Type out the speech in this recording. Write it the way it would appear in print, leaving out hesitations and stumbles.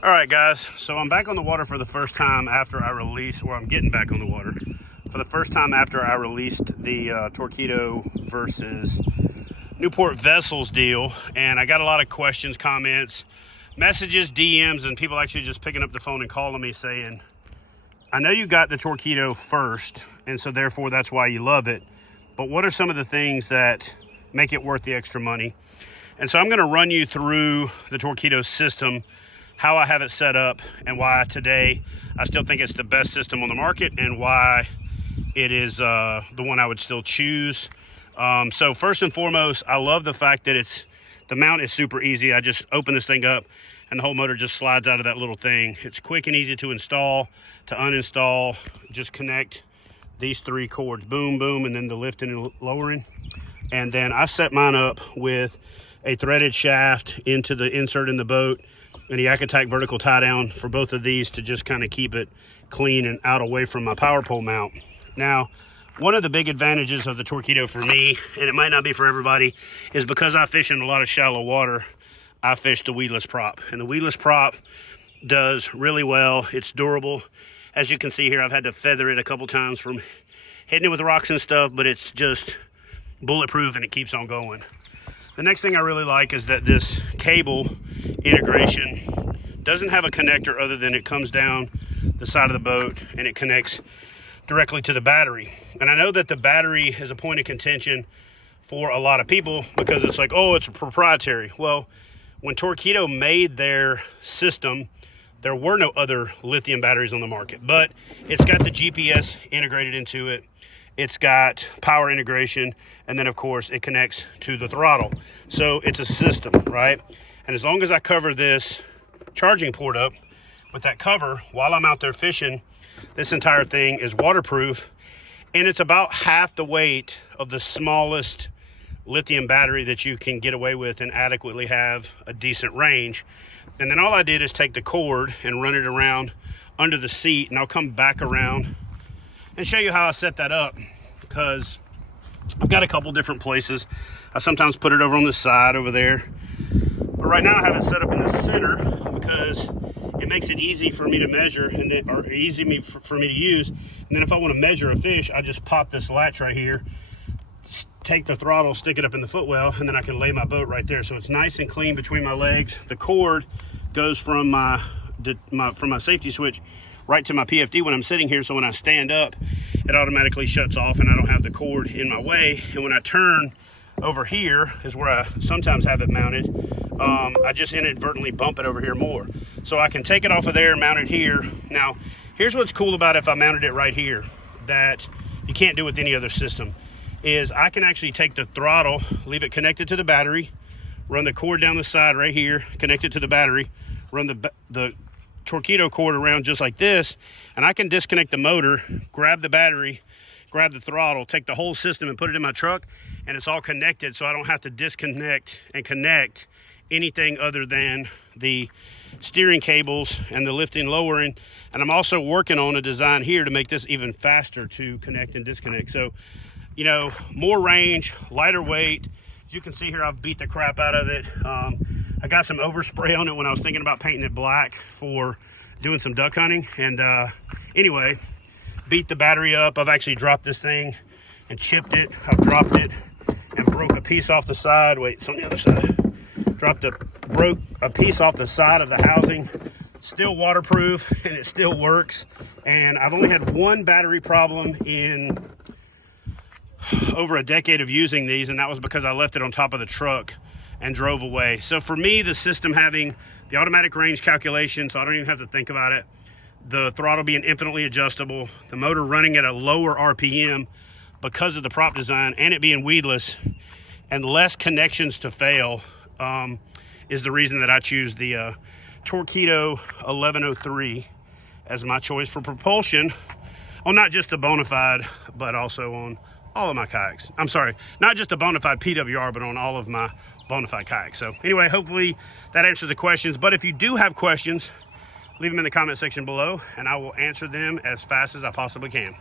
All right, guys, so I'm back on the water for the first time after I released, or I'm getting back on the water for the first time after I released the Torqeedo versus Newport Vessels deal. And I got a lot of questions, comments, messages, DMs, and people actually just picking up the phone and calling me saying, I know you got the Torqeedo first, and so therefore that's why you love it, but what are some of the things that make it worth the extra money? And so I'm going to run you through the Torqeedo system, how I have it set up, and why today I still think it's the best system on the market, and why it is the one I would still choose. So first and foremost, I love the fact that the mount is super easy. I just open this thing up and the whole motor just slides out of that little thing. It's quick and easy to install, to uninstall. Just connect these three cords, boom, boom, and then the lifting and lowering. And then I set mine up with a threaded shaft into the insert in the boat, and a Yakutike vertical tie down for both of these to just kind of keep it clean and out away from my power pole mount. Now, one of the big advantages of the Torqeedo for me, and it might not be for everybody, is because I fish in a lot of shallow water, I fish the weedless prop. And the weedless prop does really well. It's durable. As you can see here, I've had to feather it a couple times from hitting it with rocks and stuff, but it's just bulletproof and it keeps on going. The next thing I really like is that this cable integration doesn't have a connector other than it comes down the side of the boat and it connects directly to the battery. And I know that the battery is a point of contention for a lot of people because it's like, oh, it's proprietary. Well, when Torqeedo made their system, there were no other lithium batteries on the market, but it's got the GPS integrated into it. It's got power integration, and then of course it connects to the throttle. So it's a system, right? And as long as I cover this charging port up with that cover while I'm out there fishing, this entire thing is waterproof, and it's about half the weight of the smallest lithium battery that you can get away with and adequately have a decent range. And then all I did is take the cord and run it around under the seat, and I'll come back around and show you how I set that up, because I've got a couple different places. I sometimes put it over on the side over there, but right now I have it set up in the center because it makes it easy for me to measure, and then, or easy for me to use. And then if I want to measure a fish, I just pop this latch right here, take the throttle, stick it up in the footwell, and then I can lay my boat right there. So it's nice and clean between my legs. The cord goes from my safety switch right to my PFD when I'm sitting here, so when I stand up, it automatically shuts off and I don't have the cord in my way. And when I turn over here is where I sometimes have it mounted. I just inadvertently bump it over here more. So I can take it off of there, mount it here. Now, here's what's cool about if I mounted it right here that you can't do with any other system, is I can actually take the throttle, leave it connected to the battery, run the cord down the side right here, connect it to the battery, run the Torqeedo cord around just like this, and I can disconnect the motor, grab the battery, grab the throttle, take the whole system and put it in my truck, and it's all connected, so I don't have to disconnect and connect anything other than the steering cables and the lifting lowering. And I'm also working on a design here to make this even faster to connect and disconnect. So, you know, more range, lighter weight. As you can see here, I've beat the crap out of it. I got some overspray on it when I was thinking about painting it black for doing some duck hunting. And anyway, beat the battery up. I've actually dropped this thing and chipped it. I've dropped it and broke a piece off the side. Wait, it's on the other side. Broke a piece off the side of the housing. Still waterproof and it still works. And I've only had one battery problem in over a decade of using these, and that was because I left it on top of the truck and drove away. So for me, the system having the automatic range calculation, so I don't even have to think about it, the throttle being infinitely adjustable, the motor running at a lower RPM because of the prop design, and it being weedless and less connections to fail, is the reason that I choose the Torqeedo 1103 as my choice for propulsion on not just the Bonafide, but also on all of my kayaks. I'm sorry, not just the Bonafide PWR, but on all of my Bonafide kayaks. So anyway, hopefully that answers the questions. But if you do have questions, leave them in the comment section below and I will answer them as fast as I possibly can.